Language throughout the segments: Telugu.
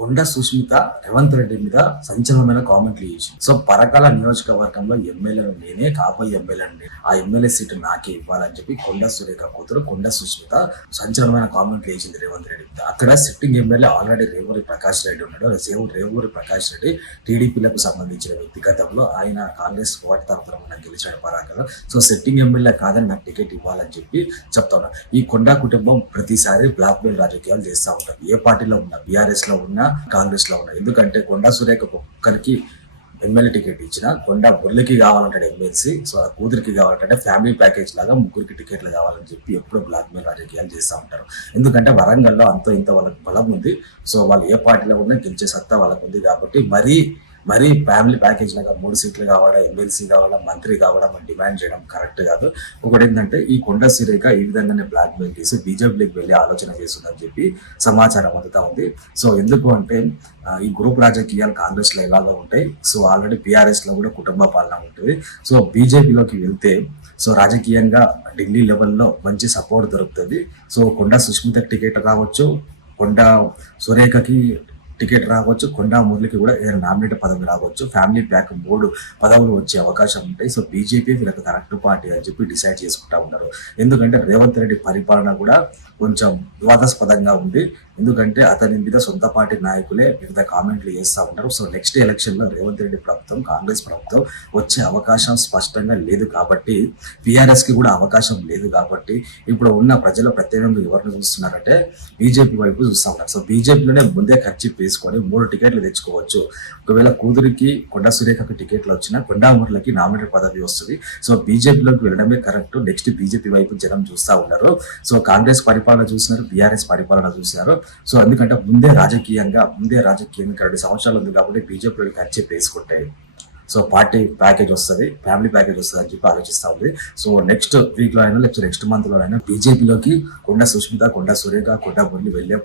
కొండ సుష్మిత రేవంత్ రెడ్డి మీద సంచలనమైన కామెంట్లు చేసింది. సో పరకాల నియోజకవర్గంలో ఎమ్మెల్యేలు నేనే, కాబోయే ఎమ్మెల్యే ఆ ఎమ్మెల్యే సీటు నాకే ఇవ్వాలని చెప్పి కొండ సురేఖ కూతురు కొండ సుష్మిత సంచలనమైన కామెంట్లు చేసింది రేవంత్ రెడ్డి మీద. అక్కడ sitting MLA already Revuri Prakash Reddy ఉన్నాడు. రేవూరి ప్రకాష్ రెడ్డి టీడీపీలకు సంబంధించిన వ్యక్తిగతంలో ఆయన కాంగ్రెస్ పార్టీ తరఫున గెలిచాడు పరాకలో. సో సిట్టింగ్ ఎమ్మెల్యే కాదని నాకు టికెట్ ఇవ్వాలని చెప్పి చెప్తా ఉన్నారు. ఈ కొండ కుటుంబం ప్రతిసారి బ్లాక్ మెయిల్ రాజకీయాలు చేస్తూ ఉంటారు. ఏ పార్టీలో ఉన్నా, బీఆర్ఎస్ లో ఉన్నా, కాంగ్రెస్ లో ఉన్నా. ఎందుకంటే కొండా సురేఖ ఒక్కరికి ఎమ్మెల్యే టికెట్ ఇచ్చిన కొండ మురళికి కావాలంటాడు ఎమ్మెల్సీ. సో ఆ కూతురికి కావాలంటే ఫ్యామిలీ ప్యాకేజ్ లాగా ముగ్గురికి టికెట్లు కావాలని చెప్పి ఎప్పుడు బ్లాక్ మెయిల్ రాజకీయాలు చేస్తూ ఉంటారు. ఎందుకంటే వరంగల్లో అంతో ఇంత వాళ్ళకి బలం ఉంది. సో వాళ్ళు ఏ పార్టీలో ఉన్నా గెలిచే సత్తా వాళ్ళకు ఉంది కాబట్టి మరీ ఫ్యామిలీ ప్యాకేజ్ లాగా 3 సీట్లు కావాలా, ఎమ్మెల్సీ కావాలా, మంత్రి కావాలా అని డిమాండ్ చేయడం కరెక్ట్ కాదు. ఒకటి ఏంటంటే ఈ కొండ సురేఖ ఈ విధంగానే బ్లాక్ మెయిల్ చేసి బీజేపీలోకి వెళ్ళి ఆలోచన చేస్తుందని చెప్పి సమాచారం అందుతా ఉంది. సో ఎందుకు అంటే ఈ గ్రూప్ రాజకీయాలు కాంగ్రెస్ లో ఎలాగో ఉంటాయి. సో ఆల్రెడీ బీఆర్ఎస్ లో కూడా కుటుంబ పాలన ఉంటుంది. సో బీజేపీలోకి వెళ్తే సో రాజకీయంగా ఢిల్లీ లెవెల్లో మంచి సపోర్ట్ దొరుకుతుంది. సో కొండ సుష్మిత టికెట్ రావచ్చు, కొండ సురేఖకి టికెట్ రావచ్చు, కొండా మురళికి కూడా ఏదైనా నామినేట్ పదవి రావచ్చు, ఫ్యామిలీ ప్యాక్ 3 పదవులు వచ్చే అవకాశం ఉంటాయి. సో బీజేపీ వీళ్ళకి కరెక్ట్ పార్టీ అని చెప్పి డిసైడ్ చేసుకుంటా ఉన్నారు. ఎందుకంటే రేవంత్ రెడ్డి పరిపాలన కూడా కొంచెం వివాదాస్పదంగా ఉంది. ఎందుకంటే అతని మీద సొంత పార్టీ నాయకులే వివిధ కామెంట్లు చేస్తూ ఉంటారు. సో నెక్స్ట్ ఎలక్షన్ లో రేవంత్ రెడ్డి ప్రభుత్వం, కాంగ్రెస్ ప్రభుత్వం వచ్చే అవకాశం స్పష్టంగా లేదు కాబట్టి, బీఆర్ఎస్ కి కూడా అవకాశం లేదు కాబట్టి ఇప్పుడు ఉన్న ప్రజలు ప్రత్యేకంగా ఎవరిని చూస్తున్నారంటే బీజేపీ వైపు చూస్తూ ఉన్నారు. సో బీజేపీలోనే ముందే ఖర్చు తీసుకొని 3 టికెట్లు తెచ్చుకోవచ్చు. ఒకవేళ కూతురికి కొండ సురేఖకు టికెట్లు వచ్చినా కొండా మురళికి నామినేట్ పదవి వస్తుంది. సో బీజేపీలోకి వెళ్ళడమే కరెక్ట్. నెక్స్ట్ బీజేపీ వైపు జనం చూస్తూ ఉన్నారు. సో కాంగ్రెస్ పరిపాలన చూసినారు, బీఆర్ఎస్ పరిపాలన చూసినారు. సో ఎందుకంటే ముందే రాజకీయంగా 2 సంవత్సరాలు ఉంది కాబట్టి బీజేపీలో ఖర్చు వేసుకుంటాయి. సో పార్టీ ప్యాకేజ్ వస్తుంది, ఫ్యామిలీ ప్యాకేజ్ వస్తుంది అని చెప్పి ఆలోచిస్తూ ఉంది. సో నెక్స్ట్ వీక్ లో అయినా లేకపోతే నెక్స్ట్ మంత్ లో అయినా బీజేపీలోకి కొండ సుష్మిత, కొండ సురేఖ, కొండ మురళి వెళ్లే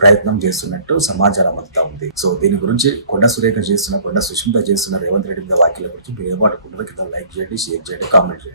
ప్రయత్నం చేస్తున్నట్టు సమాచారం అందుతా ఉంది. సో దీని గురించి కొండ సురేఖ చేస్తున్న, కొండ సుష్మిత చేస్తున్న రేవంత్ రెడ్డి మీద వ్యాఖ్యల గురించి మీరు ఏమాటుకుంటారో కింద లైక్ చేయండి, షేర్ చేయండి, కామెంట్ చేయండి.